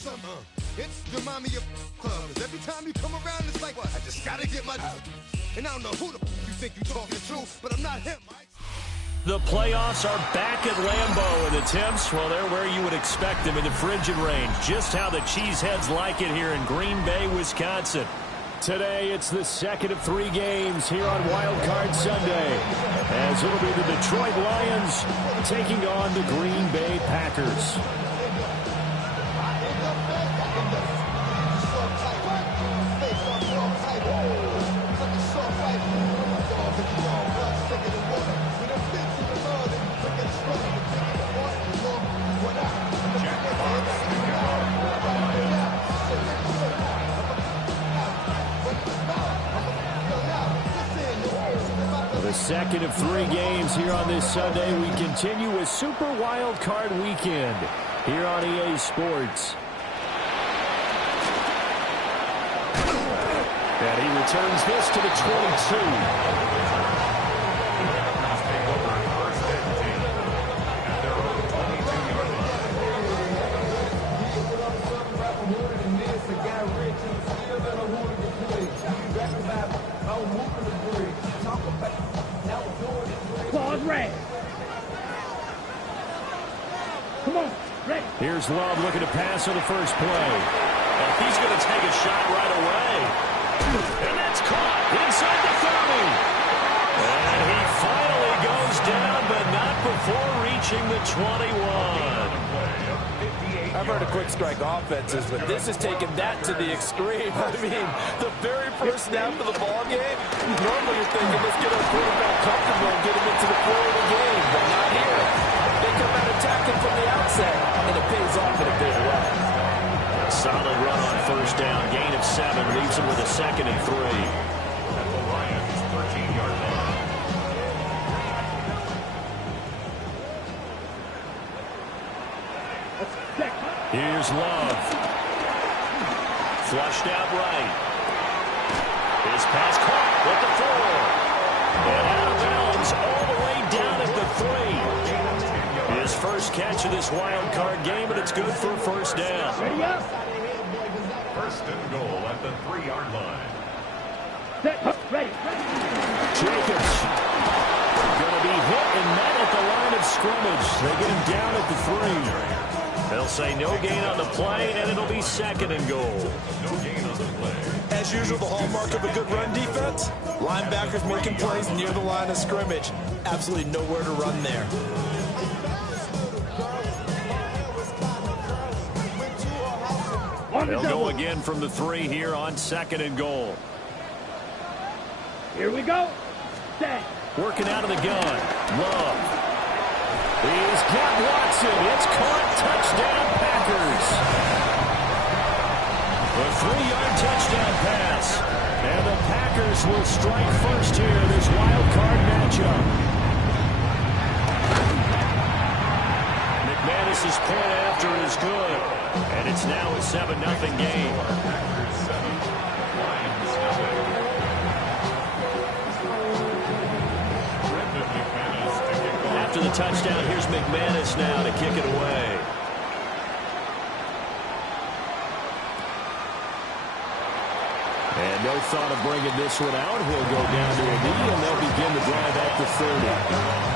It's the mommy of club. 'Cause every time you come around, it's like, what? I just gotta get my... And I don't know who the you think you talking to, but I'm not him, Mike. The playoffs are back at Lambeau, and the temps, well, they're where you would expect them in the frigid range. Just how the Cheeseheads like it here in Green Bay, Wisconsin. Today, it's the second of 3 games here on Wild Card Sunday, as it'll be the Detroit Lions taking on the Green Bay Packers. The second of 3 games here on this Sunday. We continue with Super Wild Card Weekend here on EA Sports. And he returns this to the 22. Here's Love looking to pass on the first play. And he's going to take a shot right away. And that's caught inside the 30. And he finally goes down, but not before reaching the 21. I've heard of quick strike offenses, but this is taking that to the extreme. I mean, the very first snap of the ball game, normally you're thinking, let's get our quarterback comfortable and get him into the flow of the game, but not here. They come out attacking from the outset, and it pays off in a big way. A solid run on first down, gain of 7, leaves him with a 2nd and 3. At the Lions' 13-yard line. Here's Love. Flushed out right. His pass caught with the 4. And out of bounds all the way down at the 3. His first catch of this wild card game, and it's good for a first down. First and goal at the 3-yard line. Jacobs going to be hit and met at the line of scrimmage. They get him down at the 3. They'll say no gain on the play, and it'll be 2nd and goal. No gain on the play. As usual, the hallmark of a good run defense, linebackers making plays near the line of scrimmage. Absolutely nowhere to run there. They'll go again from the 3 here on 2nd and goal. Here we go. Set. Working out of the gun. Love. He's got Watson. It's caught. Touchdown, Packers. A 3-yard touchdown pass. And the Packers will strike first here in this wild card matchup. McManus's point after is good. And it's now a 7-0 game. After the touchdown, here's McManus now to kick it away. And no thought of bringing this one out. He'll go down to a knee, and they'll begin the drive at the 30.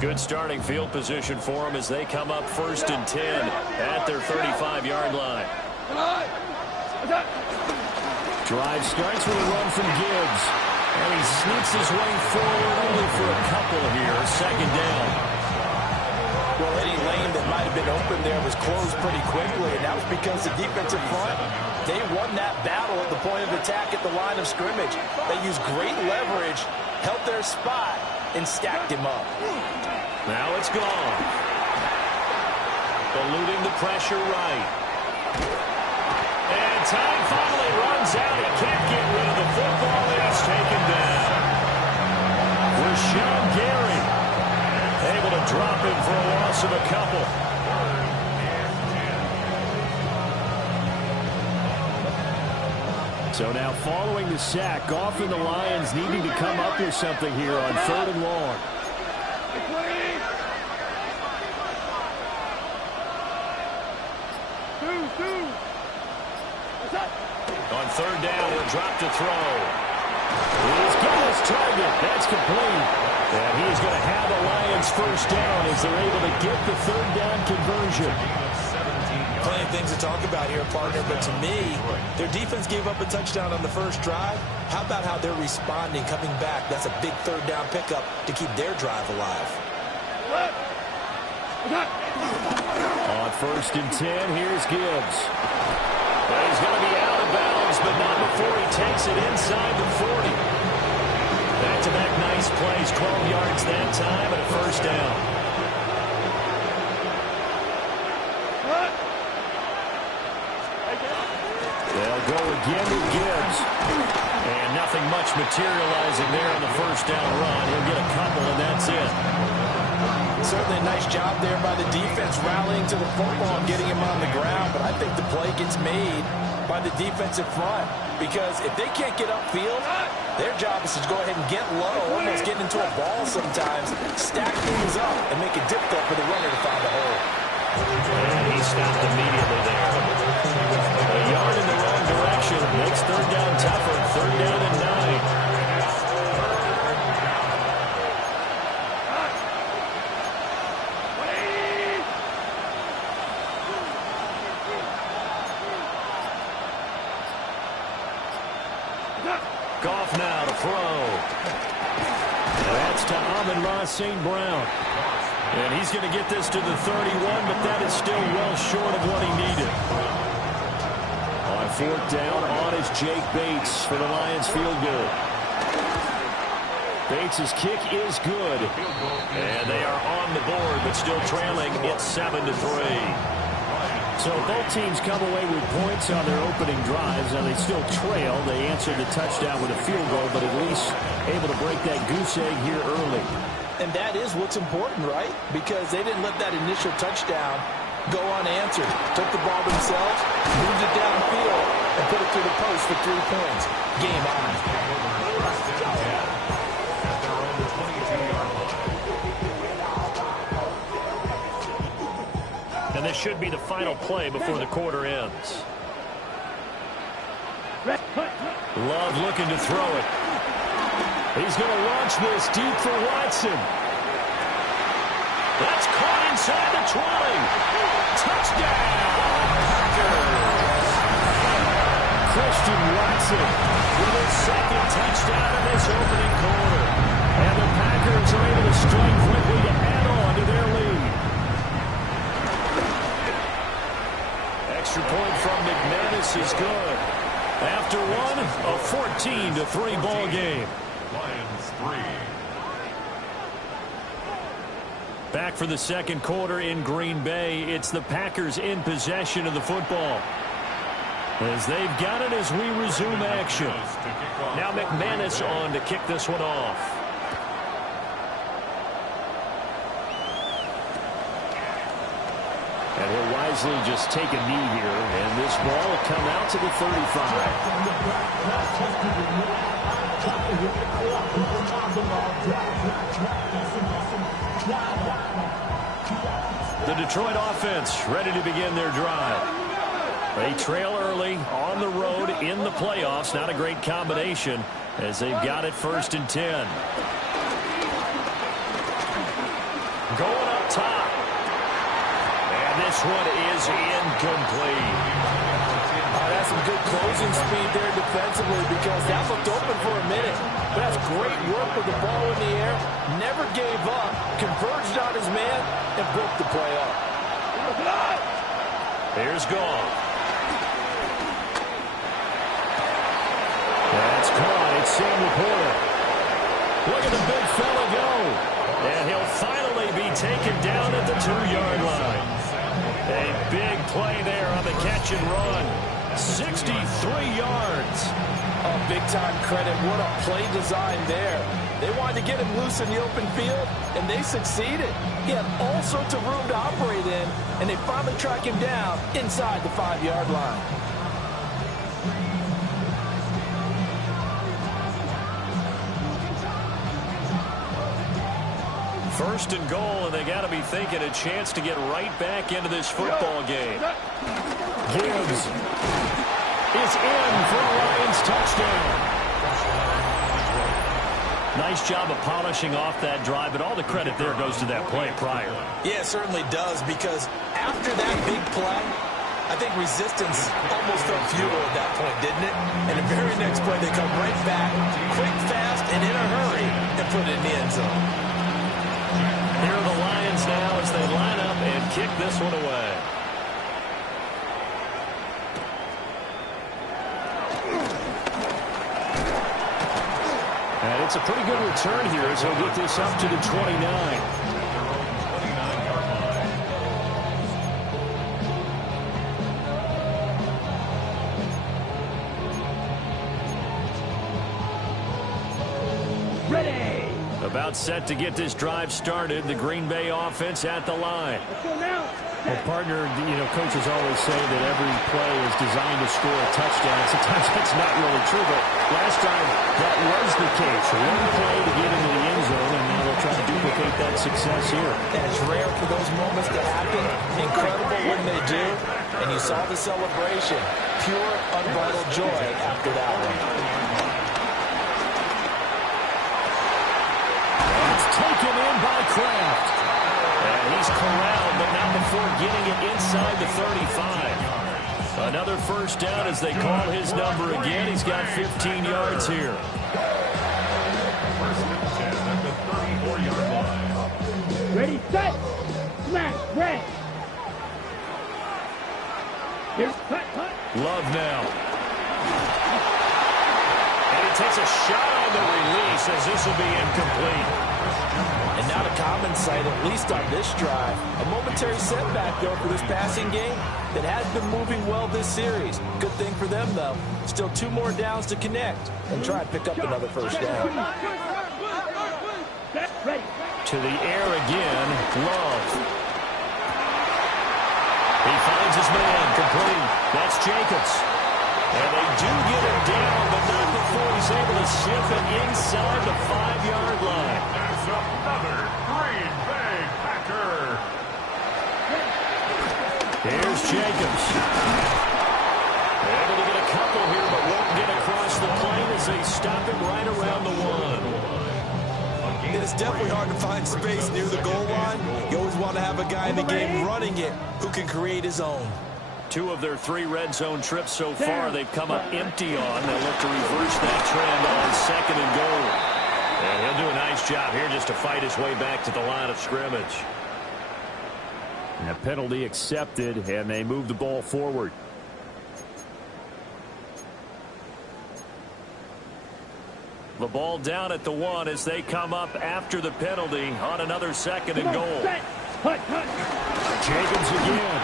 Good starting field position for them as they come up 1st and 10 at their 35-yard line. Drive starts with a run from Gibbs. And he sneaks his way forward only for a couple here. 2nd down. Well, any lane that might have been open there was closed pretty quickly, and that was because the defensive front, they won that battle at the point of attack at the line of scrimmage. They used great leverage, held their spot, and stacked him up. Now it's gone. eluding the pressure right. And time finally runs out. He can't get rid of the football. It's taken down. Rashawn Gary able to drop him for a loss of a couple. So now following the sack, Goff and the Lions needing to come up with something here on 3rd and long. On 3rd down, he'll drop to throw. He's got his target. That's complete. And he's going to have the Lions first down as they're able to get the 3rd down conversion. Plenty of things to talk about here, partner, but to me, their defense gave up a touchdown on the first drive. How about how they're responding, coming back? That's a big 3rd down pickup to keep their drive alive. On 1st and 10, here's Gibbs. Well, he's going to be out of bounds, but not before he takes it inside the 40. Back-to-back nice plays, 12 yards that time, and a first down. They'll go again to Gibbs. And nothing much materializing there on the first down run. He'll get a couple, and that's it. Certainly a nice job there by the defense rallying to the football and getting him on the ground. But I think the play gets made by the defensive front. Because if they can't get upfield, their job is to go ahead and get low, almost get into a ball sometimes, stack things up, and make it difficult for the runner to find a hole. And he stopped immediately there. A yard in the wrong direction makes 3rd down tougher. 3rd down and 9. Goff now to throw. That's to Amon-Ra St. Brown. And he's going to get this to the 31, but that is still well short of what he needed. On 4th down, on is Jake Bates for the Lions field goal. Bates' kick is good. And they are on the board, but still trailing. It's 7-3. So both teams come away with points on their opening drives. Now they still trail. They answered the touchdown with a field goal, but at least able to break that goose egg here early. And that is what's important, right? Because they didn't let that initial touchdown go unanswered. Took the ball themselves, moved it downfield, and put it through the post for 3 points. Game on. And this should be the final play before the quarter ends. Love looking to throw it. He's going to launch this deep for Watson. That's caught inside the 20. Touchdown, Packers. Christian Watson with his 2nd touchdown in this opening quarter. And the Packers are able to strike quickly to add on to their lead. Extra point from McManus is good. After one, a 14-3 ball game. Lions 3. Back for the 2nd quarter in Green Bay. It's the Packers in possession of the football, as they've got it as we resume action. Now McManus on to kick this one off. And he'll wisely just take a knee here, and this ball will come out to the 35. The Detroit offense ready to begin their drive. They trail early on the road in the playoffs. Not a great combination as they've got it 1st and 10. Going up top. And this one is incomplete. That's some good closing speed there defensively, because that looked open for a minute. But that's great work with the ball in the air. Never gave up. Converged on his man and broke the play up. Here's Goff. That's caught. It's Sam Laporta. Look at the big fella go. And he'll finally be taken down at the 2-yard line. A big play there on the catch and run. 63 yards. Oh, big-time credit. What a play design there. They wanted to get him loose in the open field, and they succeeded. He had all sorts of room to operate in, and they finally track him down inside the 5-yard line. First and goal, and they got to be thinking a chance to get right back into this football game. Gibbs is in for a Lions touchdown. Nice job of polishing off that drive, but all the credit there goes to that play prior. Yeah, it certainly does, because after that big play, I think resistance almost felt futile at that point, didn't it? And the very next play, they come right back, quick, fast, and in a hurry, and put it in the end zone. Here are the Lions now as they line up and kick this one away. And it's a pretty good return here as he'll get this up to the 29. About set to get this drive started. The Green Bay offense at the line. Well, partner, coaches always say that every play is designed to score a touchdown. Sometimes that's not really true, but last time that was the case. One play to get into the end zone, and now they'll try to duplicate that success here. And it's rare for those moments to happen. Incredible when they do. And you saw the celebration. Pure, unbridled joy after that one. Taken in by Kraft. And he's corralled, but not before getting it inside the 35. Another first down as they call his number again. He's got 15 yards here. ready, set, smash, red. Here's cut. Love now. And he takes a shot on the release as this will be incomplete. And not a common sight, at least on this drive. A momentary setback, though, for this passing game that has been moving well this series. Good thing for them, though. Still 2 more downs to connect and try and pick up another first down. To the air again, Love. He finds his man, complete. That's Jacobs. And they do get him down, but not before he's able to ship it inside the 5-yard line. There's another Green Bay Packer. Here's Jacobs. Able to get a couple here, but won't get across the plane as they stop him right around the 1. It's definitely hard to find space near the goal line. You always want to have a guy in the game running it who can create his own. 2 of their 3 red zone trips so far they've come up empty on. They'll look to reverse that trend on 2nd and goal. And he'll do a nice job here just to fight his way back to the line of scrimmage. And a penalty accepted, and they move the ball forward. The ball down at the 1 as they come up after the penalty on another 2nd and goal. Jacobs again.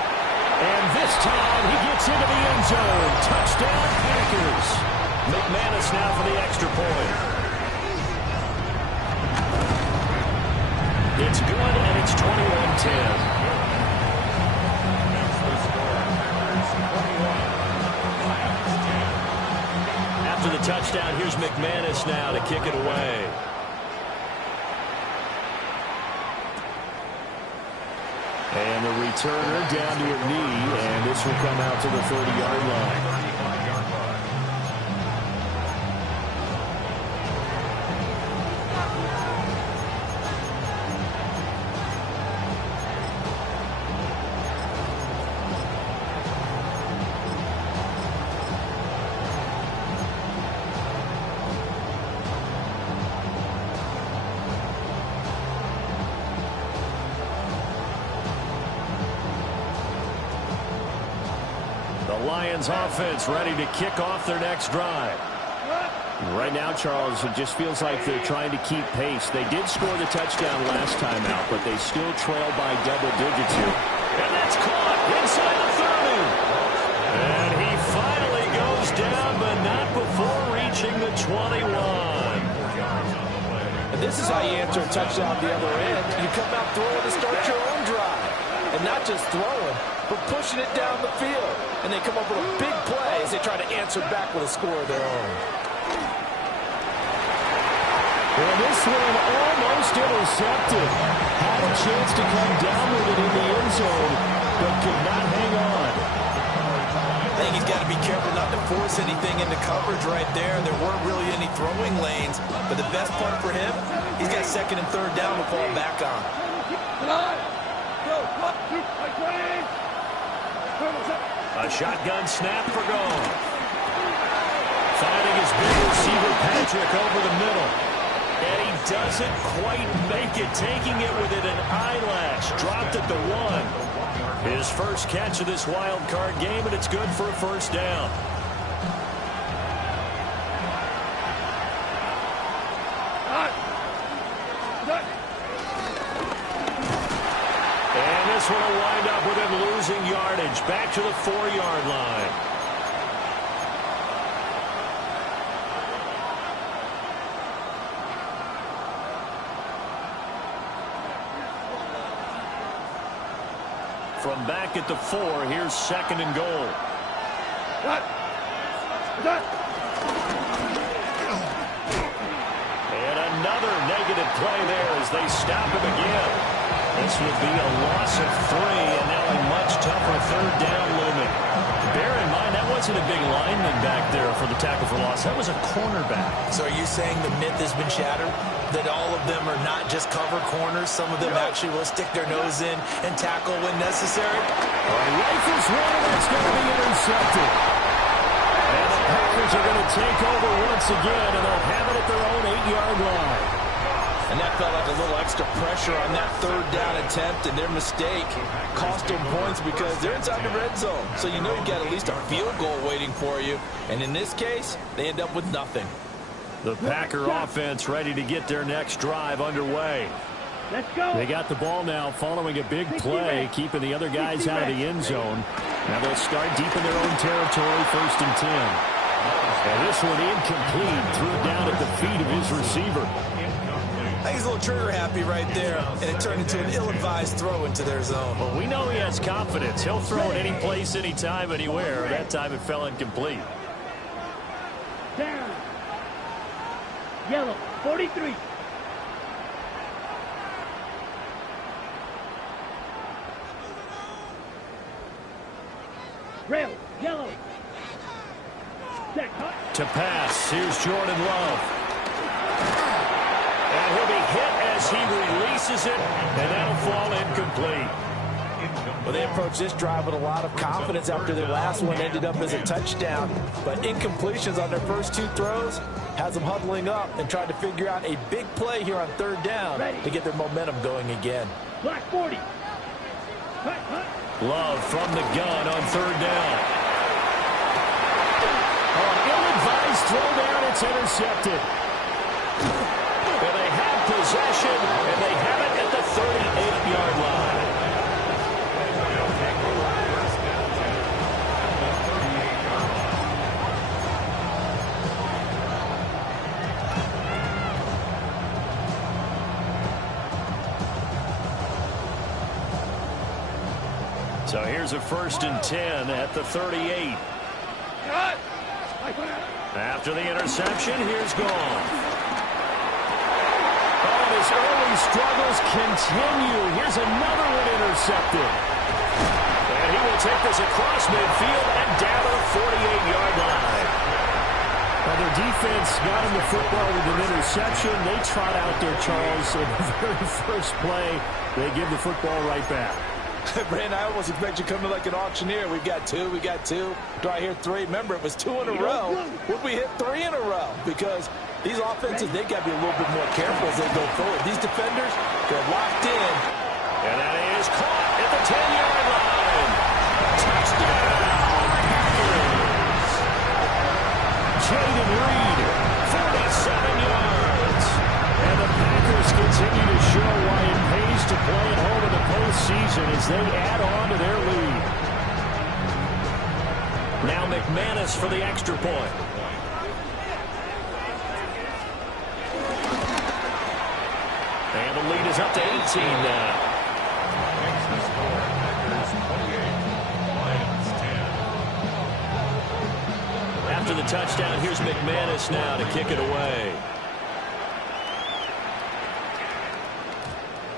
And this time he gets into the end zone. Touchdown, Packers. McManus now for the extra point. It's good, and it's 21-10. After the touchdown, here's McManus now to kick it away. And the returner down to a knee, and this will come out to the 30-yard line. Lions offense ready to kick off their next drive. Right now, Charles, it just feels like they're trying to keep pace. They did score the touchdown last time out, but they still trail by double digits here. And that's caught 21. And this is how you answer a touchdown the other end. You come out throwing to start your own drive. And not just throwing, but pushing it down the field. And they come up with a big play as they try to answer back with a score of their own. Well, this one almost intercepted. Had a chance to come down with it in the end zone, but could not hang on. I think he's got to be careful not to force anything into coverage right there. There weren't really any throwing lanes, but the best part for him, he's got second and third down to fall back on. A shotgun snap for Goff. Finding his big receiver, Patrick, over the middle. And he doesn't quite make it, taking it within an eyelash. Dropped at the 1. His first catch of this wild card game, and it's good for a first down. And this one will wind up with him losing yardage. Back to the 4-yard line. From back at the 4, here's second and goal. And another negative play there as they stop him again. This would be a loss of 3, and now a much tougher third down looming. Bear in mind, that wasn't a big lineman back there for the tackle for loss. That was a cornerback. So are you saying the myth has been shattered? That all of them are not just cover corners? Some of them actually will stick their nose in and tackle when necessary? Rifles one, and that's going to be intercepted. And the Packers are going to take over once again, and they'll have it at their own 8-yard line. And that felt like a little extra pressure on that third down attempt, and their mistake cost them points because they're inside the red zone. So you know you've got at least a field goal waiting for you. And in this case, they end up with nothing. The Packer offense ready to get their next drive underway. Let's go. They got the ball now following a big play, keeping the other guys out of the end zone. Now they'll start deep in their own territory, 1st and 10. And this one incomplete, threw it down at the feet of his receiver. I think he's a little trigger happy right there, and it turned into an ill-advised throw into their zone. Well, we know he has confidence. He'll throw it any place, anytime, anywhere. That time it fell incomplete. Down. Yellow, 43. Rail, yellow. Set, cut. To pass, here's Jordan Love. And he'll be hit as he releases it, and that'll fall incomplete. Well, they approached this drive with a lot of confidence after their last one ended up as a touchdown. But incompletions on their first 2 throws has them huddling up and trying to figure out a big play here on third down to get their momentum going again. Black 40. Cut, cut. Love from the gun on third down. Oh, ill-advised throw down. It's intercepted. And they have possession, and they have it at the 38-yard line. So here's a 1st and 10 at the 38. After the interception, here's Goff. Oh, and his early struggles continue. Here's another one intercepted. And he will take this across midfield and down to the 48-yard line. Now their defense got him the football with an interception. They trot out there, Charles, in the very first play. They give the football right back. Brandon, I almost expect you to come in like an auctioneer. We've got 2, we got 2. Do I hear 3? Remember, it was 2 in a row. Would we hit 3 in a row? Because these offenses, they got to be a little bit more careful as they go forward. These defenders, they're locked in. And that is caught at the 10-yard line. Touchdown, Packers. Jaden Reed, 47 yards. And the Packers continue to show why it pays to play at home in the postseason as they add on to their lead. Now McManus for the extra point. is up to 18 now. After the touchdown, here's McManus now to kick it away.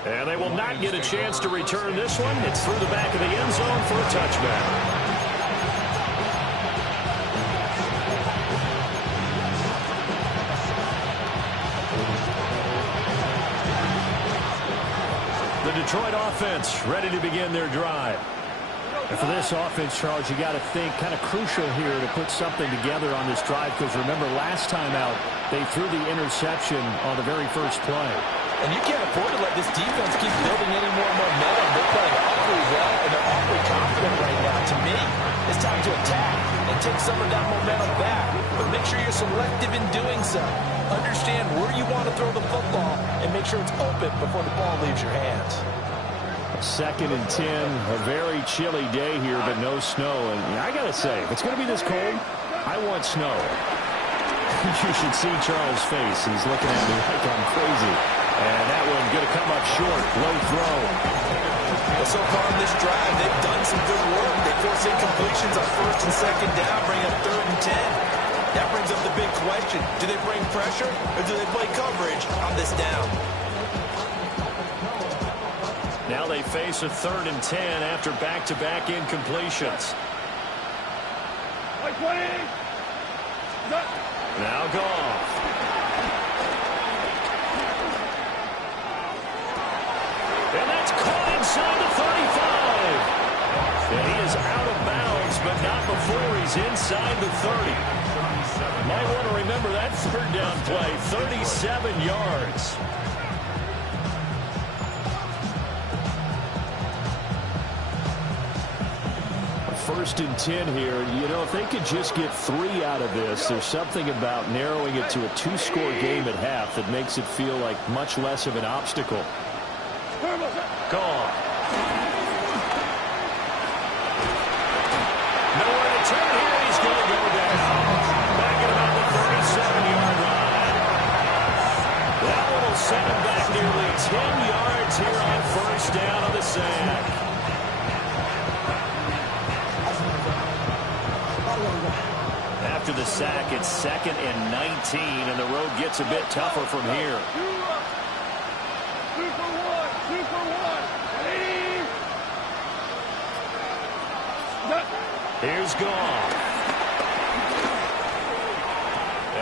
And they will not get a chance to return this one. It's through the back of the end zone for a touchback. The Detroit offense ready to begin their drive. And for this offense, Charles, you got to think kind of crucial here to put something together on this drive, because remember last time out they threw the interception on the very first play. And you can't afford to let this defense keep building any more momentum. They're playing awfully well, and they're awfully confident right now. To me, it's time to attack and take some of that momentum back. But make sure you're selective in doing so. Understand where you want to throw the football and make sure it's open before the ball leaves your hands. 2nd and 10, a very chilly day here, but no snow. And I got to say, if it's going to be this cold, I want snow. You should see Charles' face. He's looking at me like I'm crazy. And that one going to come up short. Low throw. Well, so far in this drive, they've done some good work. They force incompletions on 1st and 2nd down, bring up 3rd and 10. That brings up the big question. Do they bring pressure or do they play coverage on this down? Now they face a 3rd and 10 after back-to-back incompletions. Now Goff. And that's caught inside the 35. And he is out of bounds, but not before he's inside the 30. Might want to remember that 3rd down play, 37 yards. First and 10 here. You know, if they could just get 3 out of this, there's something about narrowing it to a 2-score game at half that makes it feel like much less of an obstacle. Gone. Nowhere to turn here. He's going to go down. Back at about the 37-yard line. That one will send him back nearly 10 yards here on 1st down on the sack. After the sack, it's 2nd and 19, and the road gets a bit tougher from here. 2 for 1. 2 for 1. Here's Goff.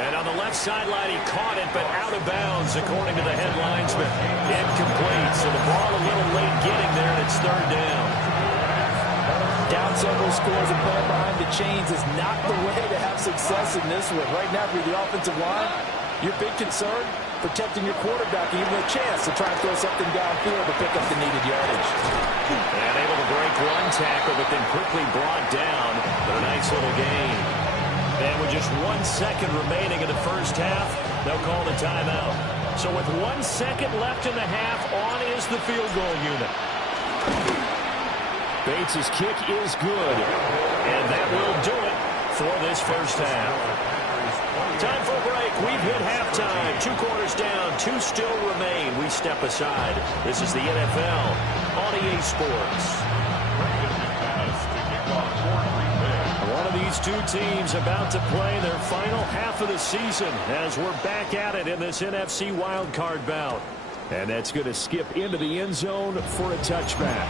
And on the left sideline, he caught it, but out of bounds, according to the head linesman. Incomplete, so the ball a little late getting there, and it's 3rd down. Down several scores and playing behind the chains is not the way to have success in this one. Right now, for the offensive line, your big concern, protecting your quarterback and giving him a chance to try and throw something downfield to pick up the needed yardage. And able to break one tackle, but then quickly brought down. But a nice little gain. And with just 1 second remaining in the first half, they'll call the timeout. So with 1 second left in the half, on is the field goal unit. Bates' kick is good. And that will do it for this first half. Time for a break. We've hit halftime. 2 quarters down, 2 still remain. We step aside. This is the NFL on EA Sports. One of these 2 teams about to play their final half of the season as we're back at it in this NFC wildcard bout. And that's going to skip into the end zone for a touchback.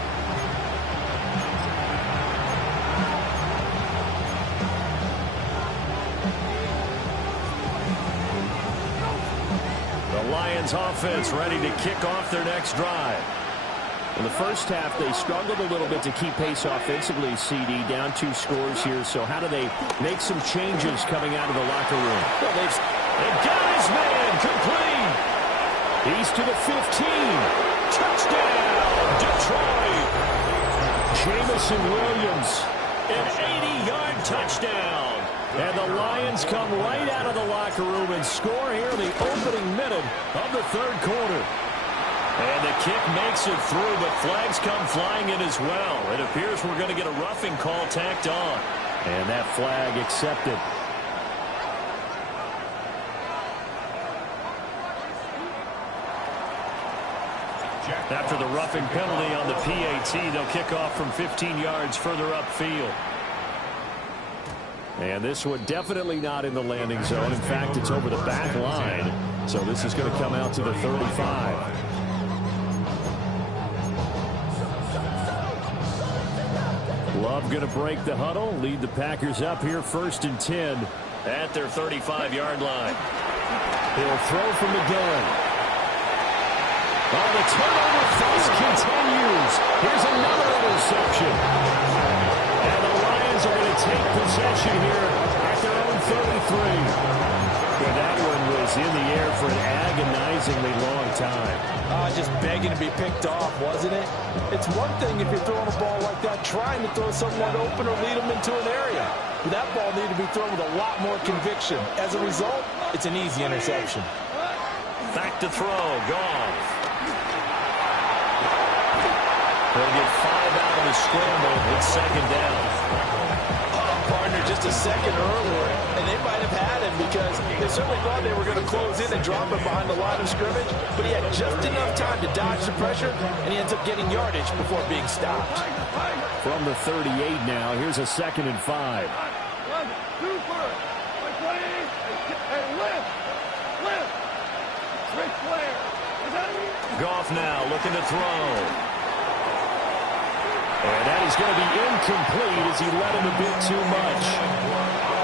Lions offense ready to kick off their next drive. In the first half, they struggled a little bit to keep pace offensively, CD, down 2 scores here. So how do they make some changes coming out of the locker room? Well, they've got his man complete. He's to the 15. Touchdown, Detroit. Jameson Williams. An 80-yard touchdown. And the Lions come right out of the locker room and score here in the opening minute of the 3rd quarter. And the kick makes it through, but flags come flying in as well. It appears we're going to get a roughing call tacked on. And that flag accepted. After the roughing penalty on the PAT, they'll kick off from 15 yards further upfield. And this one definitely not in the landing zone. In fact, it's over the back line. So this is going to come out to the 35. Love going to break the huddle, lead the Packers up here 1st and 10 at their 35-yard line. He'll throw from the gun. Oh, the turnover phase continues. Here's another interception. And the Lions are going to take possession here at their own 33. Well, that one was in the air for an agonizingly long time. Just begging to be picked off, wasn't it? It's one thing if you're throwing a ball like that, trying to throw someone open or lead them into an area. But that ball needed to be thrown with a lot more conviction. As a result, it's an easy interception. Back to throw, Goff. They'll get 5 out of the scramble with 2nd down. Partner just a second earlier, and they might have had him because they certainly thought they were going to close in and drop him behind the line of scrimmage, but he had just enough time to dodge the pressure, and he ends up getting yardage before being stopped. From the 38 now, here's a 2nd and 5. 1, 2 first. Hey, lift. Ric Flair. Goff now looking to throw. And that is going to be incomplete as he led him a bit too much.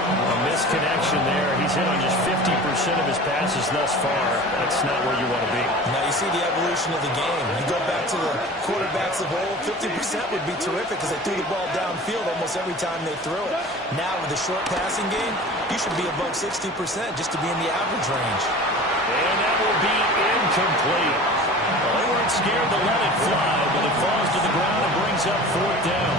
A misconnection there. He's hit on just 50% of his passes thus far. That's not where you want to be. Now you see the evolution of the game. You go back to the quarterbacks of old, 50% would be terrific because they threw the ball downfield almost every time they threw it. Now with the short passing game, you should be above 60% just to be in the average range. And that will be incomplete. Well, they weren't scared to let it fly, but it falls to the ground and brings up 4th down.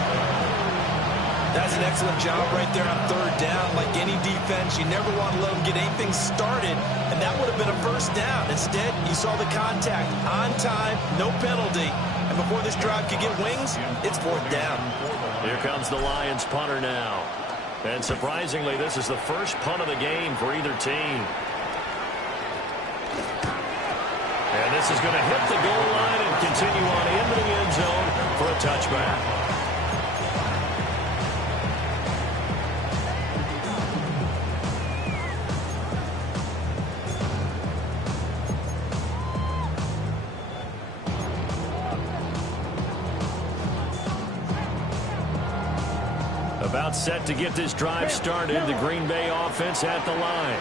That's an excellent job right there on 3rd down. Like any defense, you never want to let them get anything started, and that would have been a 1st down. Instead, you saw the contact on time, no penalty, and before this drive could get wings, it's 4th down. Here comes the Lions punter now. And surprisingly, this is the first punt of the game for either team. And this is going to hit the goal line and continue on into the end zone for a touchback. About set to get this drive started. The Green Bay offense at the line.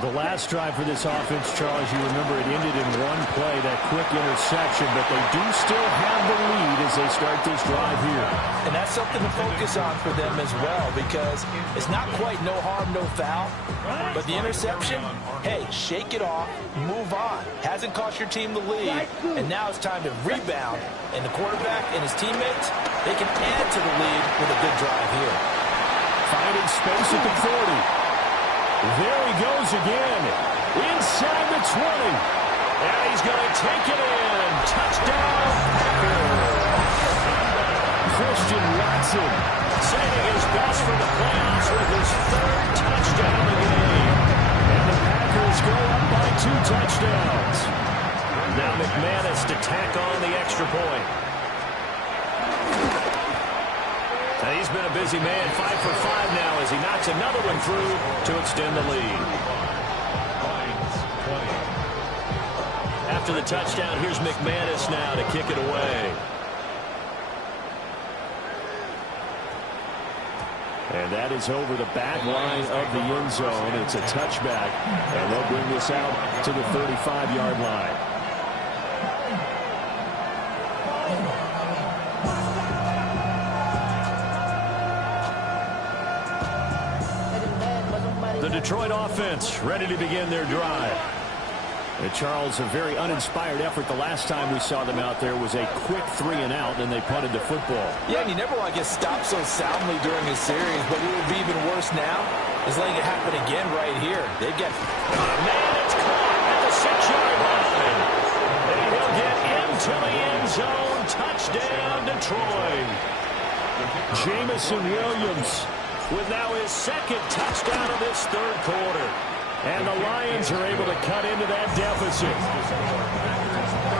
The last drive for this offense, Charles, you remember it ended in one play, that quick interception, but they do still have the lead as they start this drive here. And that's something to focus on for them as well, because it's not quite no harm, no foul, but the interception, hey, shake it off, move on. Hasn't cost your team the lead, and now it's time to rebound, and the quarterback and his teammates, they can add to the lead with a good drive here. Finding space at the 40. There he goes again, inside the 20, and he's going to take it in. Touchdown, Packers. Christian Watson saving his best for the playoffs with his 3rd touchdown of the game. And the Packers go up by 2 touchdowns. Now McManus to tack on the extra point. And he's been a busy man, 5 for 5 now as he knocks another one through to extend the lead. After the touchdown, here's McManus now to kick it away. And that is over the back line of the end zone. It's a touchback, and they'll bring this out to the 35-yard line. The Detroit offense ready to begin their drive. And Charles, a very uninspired effort. The last time we saw them out there was a quick 3-and-out, and they punted the football. Yeah, and you never want to get stopped so soundly during a series, but what would be even worse now is letting it happen again right here. They get... Man, it's caught at the 6-yard line. And he'll get into the end zone. Touchdown, Detroit. Jameson Williams with now his 2nd touchdown of this 3rd quarter. And the Lions are able to cut into that deficit.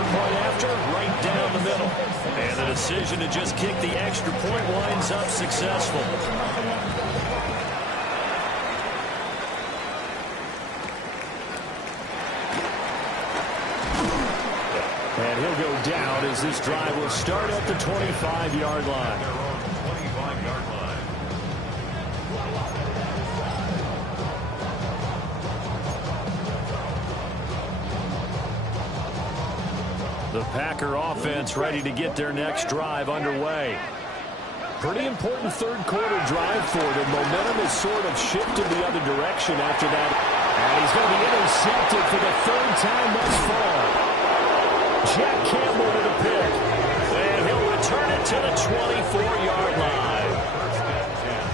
Point after, right down the middle. And the decision to just kick the extra point winds up successful. And he'll go down as this drive will start at the 25-yard line. The Packer offense ready to get their next drive underway. Pretty important third quarter drive for them. Momentum has sort of shifted the other direction after that. And he's going to be intercepted for the third time thus far. Jack Campbell with a pick. And he'll return it to the 24-yard line.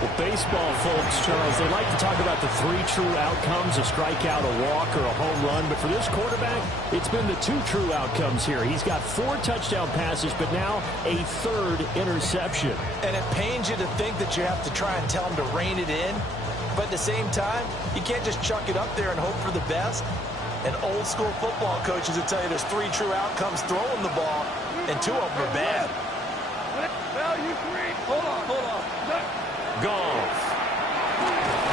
Well, baseball folks, Charles, they like to talk about the three true outcomes, a strikeout, a walk, or a home run. But for this quarterback, it's been the two true outcomes here. He's got 4 touchdown passes, but now a third interception. And it pains you to think that you have to try and tell him to rein it in. But at the same time, you can't just chuck it up there and hope for the best. And old school football coaches will tell you there's 3 true outcomes throwing the ball, and 2 of them are bad. Value 3. Hold on. Goff.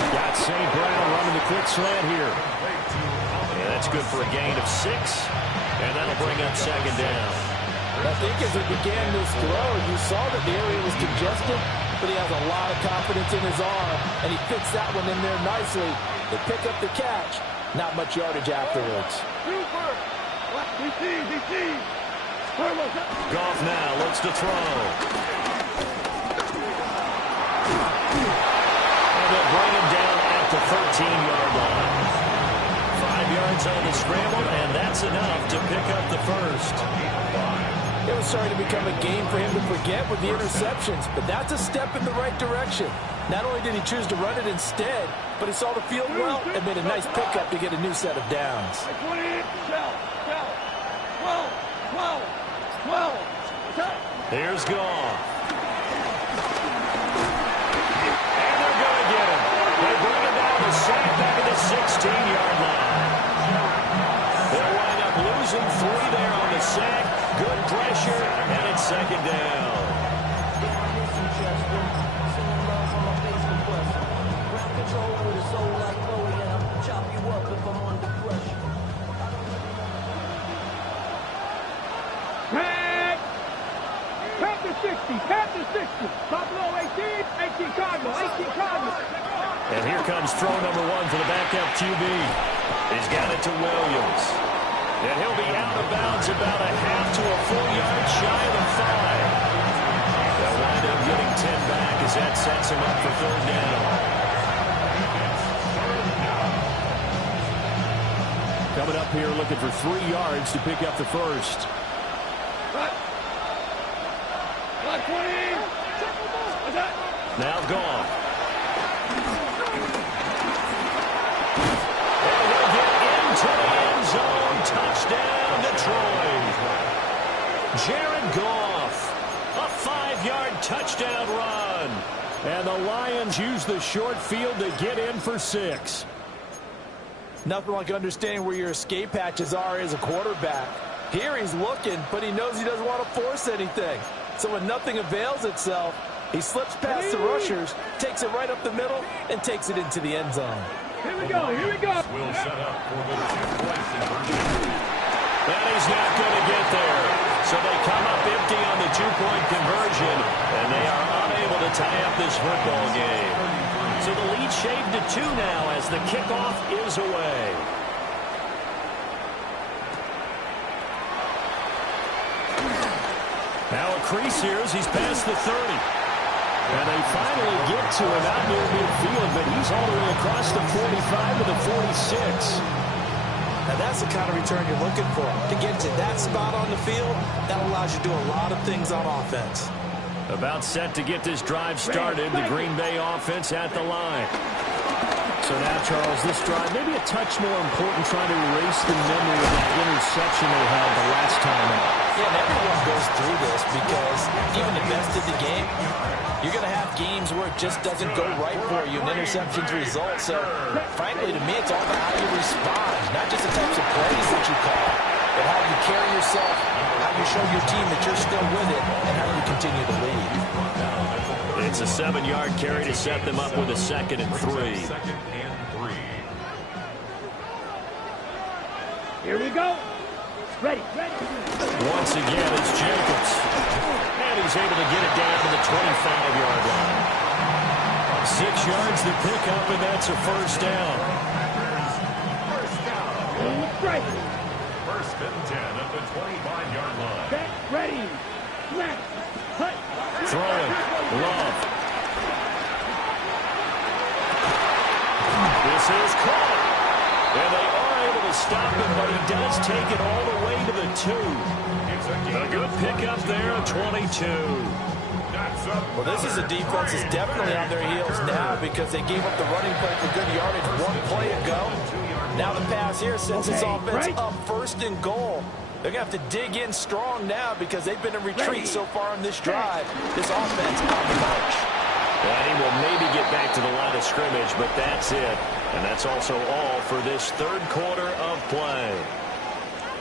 Got St. Brown running the quick slant here. Yeah, that's good for a gain of 6. And that'll bring up second down. I think as he began this throw, you saw that the area was congested, but he has a lot of confidence in his arm, and he fits that one in there nicely. They pick up the catch. Not much yardage afterwards. Super. He sees. Goff now looks to throw. And they'll bring him down at the 13-yard line. 5 yards on the scramble, and that's enough to pick up the first. It was starting to become a game for him to forget with the interceptions, but that's a step in the right direction. Not only did he choose to run it instead, but he saw the field well and made a nice pickup to get a new set of downs. 12. Here's Goff. And they're going to get him. They bring him down the sack back at the 16-yard line. They'll wind up losing 3 there on the sack. Good pressure, and it's second down. Pat to 60. Buffalo 18 Cardinal. And here comes throw number 1 for the backup QB. He's got it to Williams. And he'll be out of bounds about a half to a full yard shy of the 5. They'll wind up getting 10 back as that sets him up for third down. Coming up here looking for 3 yards to pick up the first. Now Goff. And he'll get into the end zone. Touchdown, Detroit. Jared Goff. A 5-yard touchdown run. And the Lions use the short field to get in for 6. Nothing like understanding where your escape hatches are as a quarterback. Here he's looking, but he knows he doesn't want to force anything. So when nothing avails itself, he slips past the rushers, takes it right up the middle, and takes it into the end zone. Here we go. Will set up for the 2-point conversion. And he's not going to get there. So they come up empty on the 2-point conversion, and they are unable to tie up this football game. So the lead shaved to 2 now as the kickoff is away. Now a crease here as he's past the 30. And they finally get to him out near midfield, but he's all the way across the 45 to the 46. Now that's the kind of return you're looking for. To get to that spot on the field, that allows you to do a lot of things on offense. About set to get this drive started, the Green Bay offense at the line. So now, Charles, this drive maybe a touch more important, trying to erase the memory of that interception they had the last time out. Yeah, and everyone goes through this because even the best of the game, you're going to have games where it just doesn't go right for you and interceptions result. So, frankly, to me, it's all about how you respond, not just the types of plays that you call. but how you carry yourself, how you show your team that you're still with it, and how you continue to lead. It's a 7-yard carry to set them up with a 2nd and 3. Here we go. Ready. Once again, it's Jacobs. And he's able to get it down to the 25-yard line. 6 yards to pick up, and that's a first down. Right. 1st and 10 at the 25-yard line. Set, ready. Snap. Cut. Throwing. Love. This is caught. And they are able to stop him, but he does take it all the way to the 2. A good pickup there, 22. Well, this is a defense that's definitely on their heels now because they gave up the running play for good yardage 1 play ago. Now the pass here sends this offense up 1st and goal. They're going to have to dig in strong now because they've been in retreat so far on this drive. This offense on the march. And he will maybe get back to the line of scrimmage, but that's it. And that's also all for this 3rd quarter of play.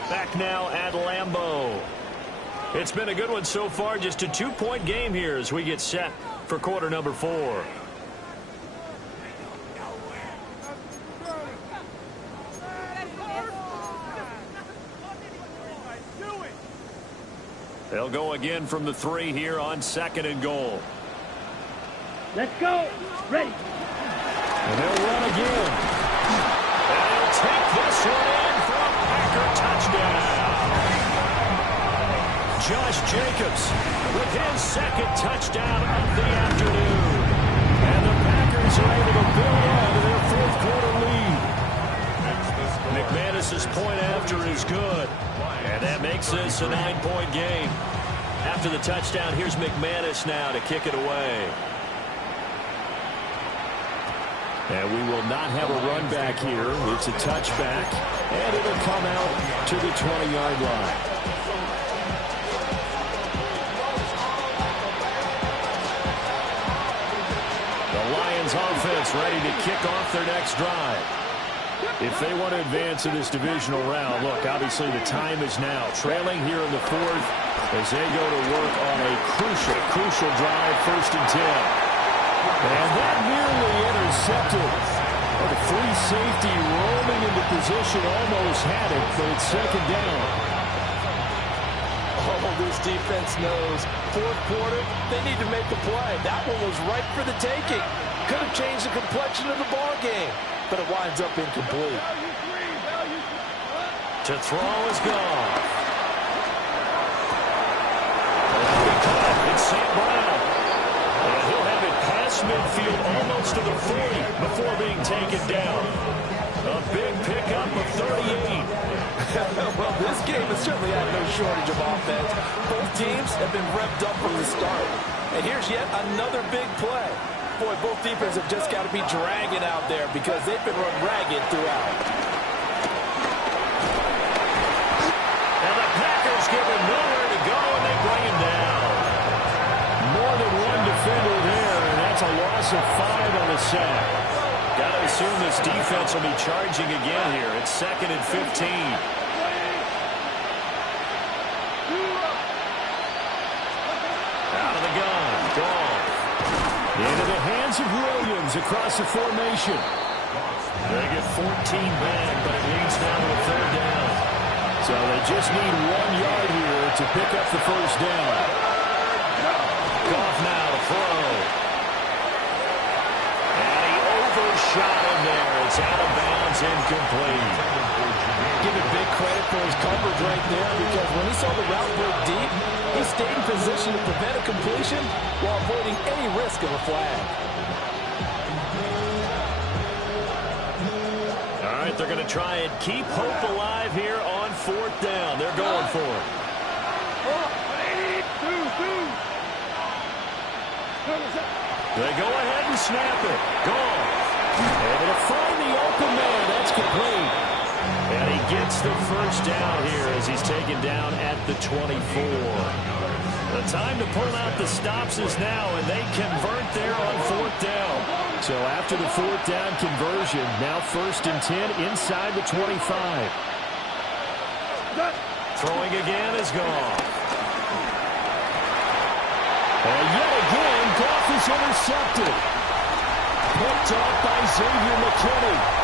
Back now at Lambeau. It's been a good one so far. Just a 2-point game here as we get set for quarter number 4. They'll go again from the 3 here on 2nd and goal. Let's go. Ready. And they'll run again. And they'll take this one in for a Packer touchdown. Josh Jacobs with his 2nd touchdown of the afternoon. And the Packers are able to build on to their 4th quarter lead. McManus's point after is good. And that makes this a 9-point game. After the touchdown, here's McManus now to kick it away. And we will not have a run back here. It's a touchback, and it'll come out to the 20-yard line. The Lions offense ready to kick off their next drive. If they want to advance in this divisional round, look, obviously the time is now. Trailing here in the 4th as they go to work on a crucial drive, 1st and 10. And that nearly intercepted. The free safety roaming into position almost had it, but it's 2nd down. Oh, this defense knows. 4th quarter, they need to make a play. That one was right for the taking. Could have changed the complexion of the ball game, but it winds up incomplete. To throw is gone. It's St. Brown. And he'll have it past midfield almost to the 40 before being taken down. A big pickup of 38. Well, this game has certainly had no shortage of offense. Both teams have been revved up from the start. And here's yet another big play. Boy, both defenses have just got to be dragging out there because they've been run ragged throughout. And the Packers give him nowhere to go, and they bring him down. More than one defender there, and that's a loss of 5 on the sack. Got to assume this defense will be charging again here. It's 2nd and 15. Out of the gun. Gone. Into the hands of Williams across the formation. They get 14 back, but it leads now to a 3rd down. So they just need 1 yard here to pick up the 1st down. Goff now to throw. And he overshot him there. It's out of bounds, incomplete. Give it big credit for his coverage right there because when he saw the route break deep, he stayed in position to prevent a completion while avoiding any risk of a flag. All right, they're going to try and keep hope alive here on 4th down. They're going for it. They go ahead and snap it. Gone. Able to find the open man. That's complete. And he gets the 1st down here as he's taken down at the 24. The time to pull out the stops is now, and they convert there on 4th down. So after the 4th down conversion, now 1st and 10 inside the 25. Throwing again is Goff. And yet again, Goff is intercepted. Picked off by Xavier McKinney.